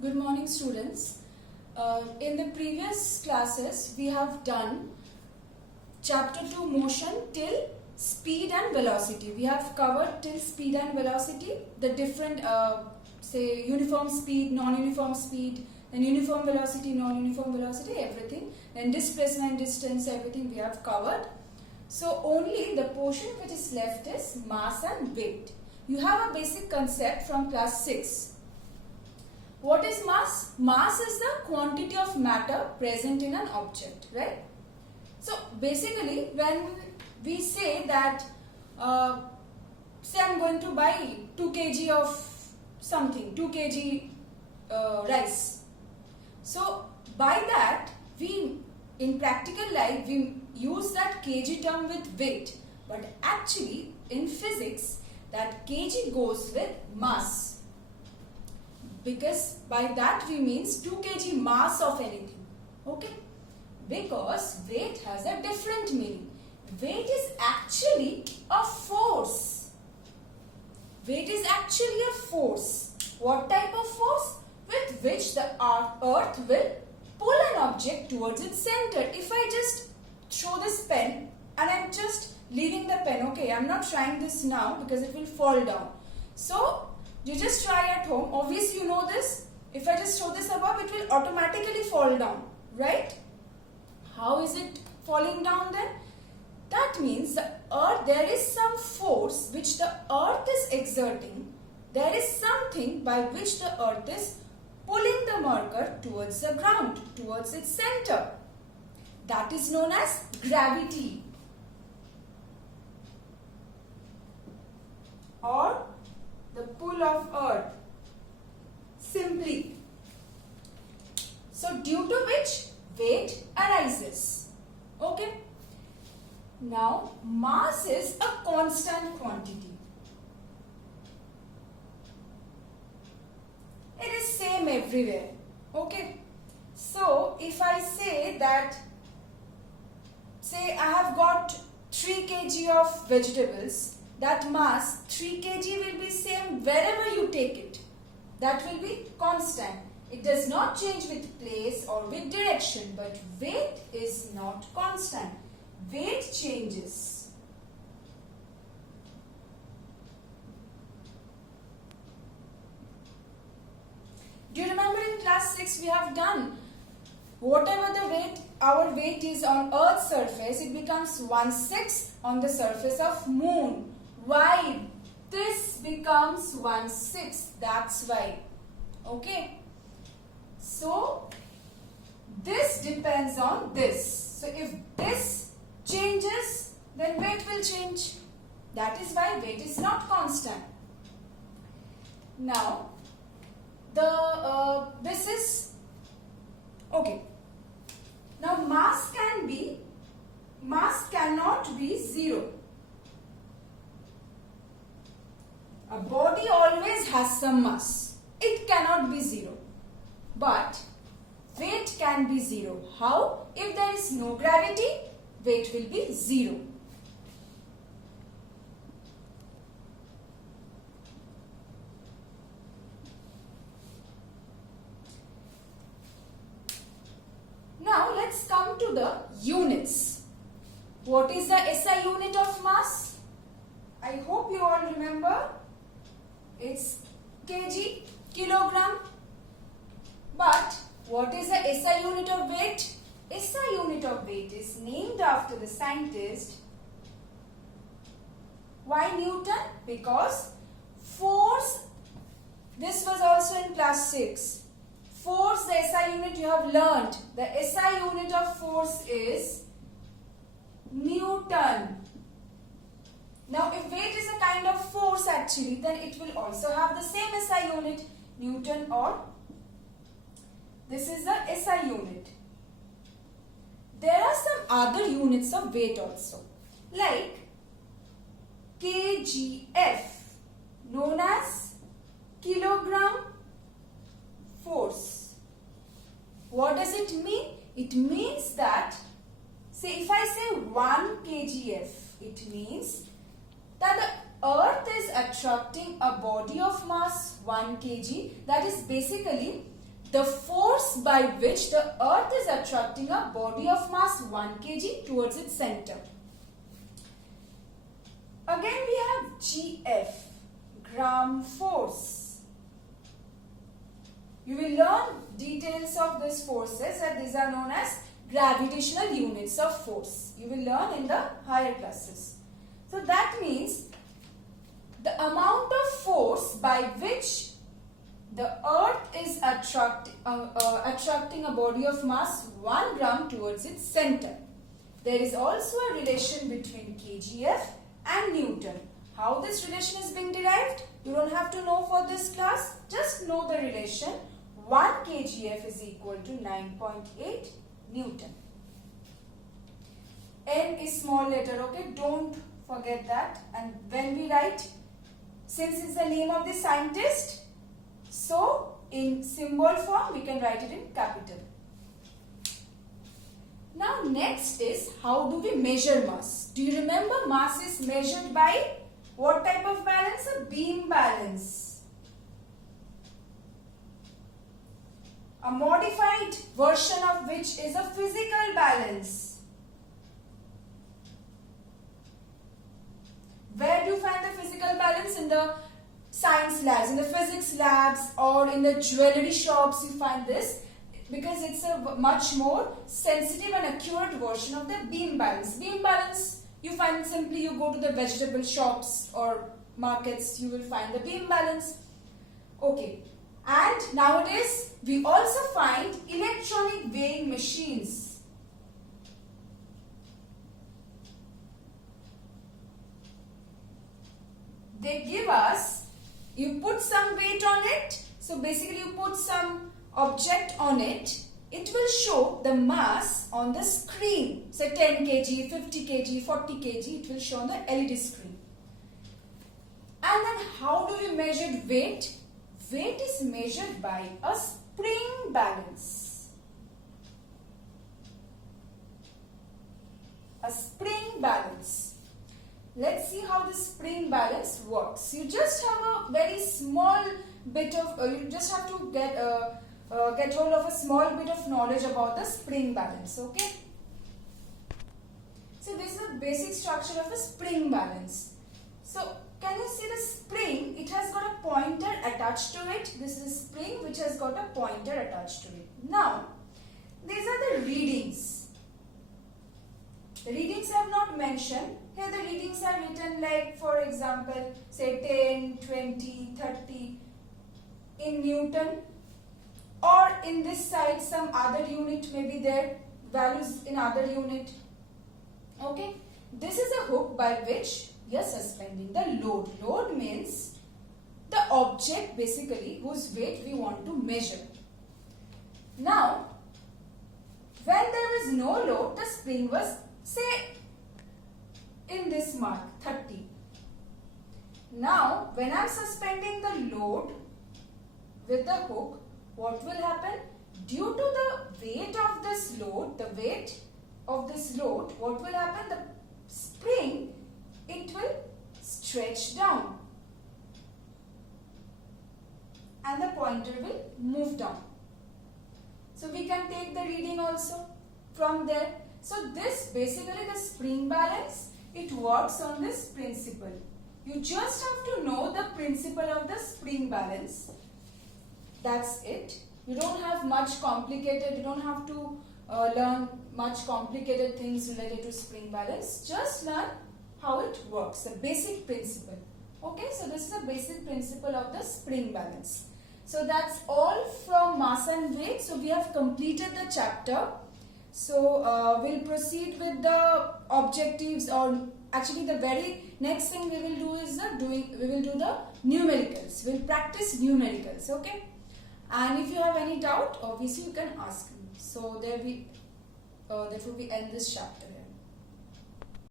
Good morning, students. In the previous classes, we have done chapter 2 motion till speed and velocity. We have covered till speed and velocity, the different say uniform speed, non-uniform speed, then uniform velocity, non-uniform velocity, everything. Then displacement, distance, everything we have covered. So only the portion which is left is mass and weight. You have a basic concept from class 6. What is mass? Mass is the quantity of matter present in an object, right? So basically when we say that, say I am going to buy 2 kg of something, 2 kg rice. So by that we, in practical life, we use that kg term with weight. But actually in physics that kg goes with mass. Because by that we means 2 kg mass of anything. Okay? Because weight has a different meaning. Weight is actually a force. Weight is actually a force. What type of force? With which the earth will pull an object towards its center. If I just throw this pen and I'm just leaving the pen, okay, I'm not trying this now because it will fall down. So you just try at home. Obviously you know this. If I just throw this above, it will automatically fall down, right? How is it falling down then? That means the earth, there is some force which the earth is exerting. There is something by which the earth is pulling the marker towards the ground, towards its center. That is known as gravity. Or the pull of earth, simply. So due to which weight arises. Okay. Now mass is a constant quantity. It is same everywhere. Okay. So if I say that, say I have got 3 kg of vegetables, that mass 3 kg will be same wherever you take it. That will be constant. It does not change with place or with direction, but weight is not constant. Weight changes. Do you remember in class 6 we have done whatever the weight, our weight is on Earth's surface, it becomes 1/6 on the surface of Moon. Why? This becomes 1/6. That's why. Okay. So this depends on this. So if this changes, then weight will change. That is why weight is not constant. Now this is okay. Now mass cannot be 0. A body always has some mass. It cannot be 0. But weight can be 0. How? If there is no gravity, weight will be 0. Now let's come to the units. What is the SI unit of mass? I hope you all remember. It's kg, kilogram. But what is the SI unit of weight? SI unit of weight is named after the scientist. Why Newton? Because force, this was also in class 6. Force, the SI unit you have learnt. The SI unit of force is Newton. Now if weight is a kind of force actually, then it will also have the same SI unit, Newton, or this is the SI unit. There are some other units of weight also, like kgf, known as kilogram force. What does it mean? It means that, say if I say 1 kgf, it means that the earth is attracting a body of mass 1 kg, that is basically the force by which the earth is attracting a body of mass 1 kg towards its center. Again we have GF, gram force. You will learn details of these forces, and these are known as gravitational units of force. You will learn in the higher classes. So that means the amount of force by which the earth is attracting a body of mass 1 gram towards its center. There is also a relation between kgf and Newton. How this relation is being derived? You don't have to know for this class. Just know the relation. 1 kgf is equal to 9.8 Newton. N is small letter, okay? Don't forget that. And when we write, since it's the name of the scientist, so in symbol form we can write it in capital. Now next is, how do we measure mass? Do you remember mass is measured by what type of balance? A beam balance. A modified version of which is a physical balance. Where do you find the physical balance? In the science labs, in the physics labs, or in the jewelry shops you find this, because it's a much more sensitive and accurate version of the beam balance. Beam balance you find simply, you go to the vegetable shops or markets, you will find the beam balance. Okay, and nowadays we also find electronic weighing machines. They give us, you put some weight on it, so basically you put some object on it, it will show the mass on the screen. Say 10 kg, 50 kg, 40 kg, it will show on the LED screen. And then how do we measure weight? Weight is measured by a spring balance. A spring balance. Let's see how the spring balance works. You just have a very small bit of, you just have to get hold of a small bit of knowledge about the spring balance, okay? So this is the basic structure of a spring balance. So can you see the spring? It has got a pointer attached to it. This is a spring which has got a pointer attached to it. Now, these are the readings. The readings I have not mentioned. Here the readings are written like, for example, say 10, 20, 30 in Newton, or in this side some other unit may be there, values in other unit. Okay, this is a hook by which you are suspending the load. Load means the object basically whose weight we want to measure. Now, when there is no load, the spring was, say, in this mark 30. Now, when I am suspending the load with the hook, what will happen? Due to the weight of this load, what will happen? The spring, it will stretch down and the pointer will move down. So we can take the reading also from there. So this basically the spring balance, it works on this principle. You just have to know the principle of the spring balance. That's it. You don't have much complicated, you don't have to learn much complicated things related to spring balance. Just learn how it works, the basic principle. Okay, so this is the basic principle of the spring balance. So that's all from mass and weight. So we have completed the chapter. So we'll proceed with the objectives, or actually the very next thing we will do is we will do the numericals. We'll practice numericals, okay? And if you have any doubt, obviously you can ask me. So that will be end this chapter.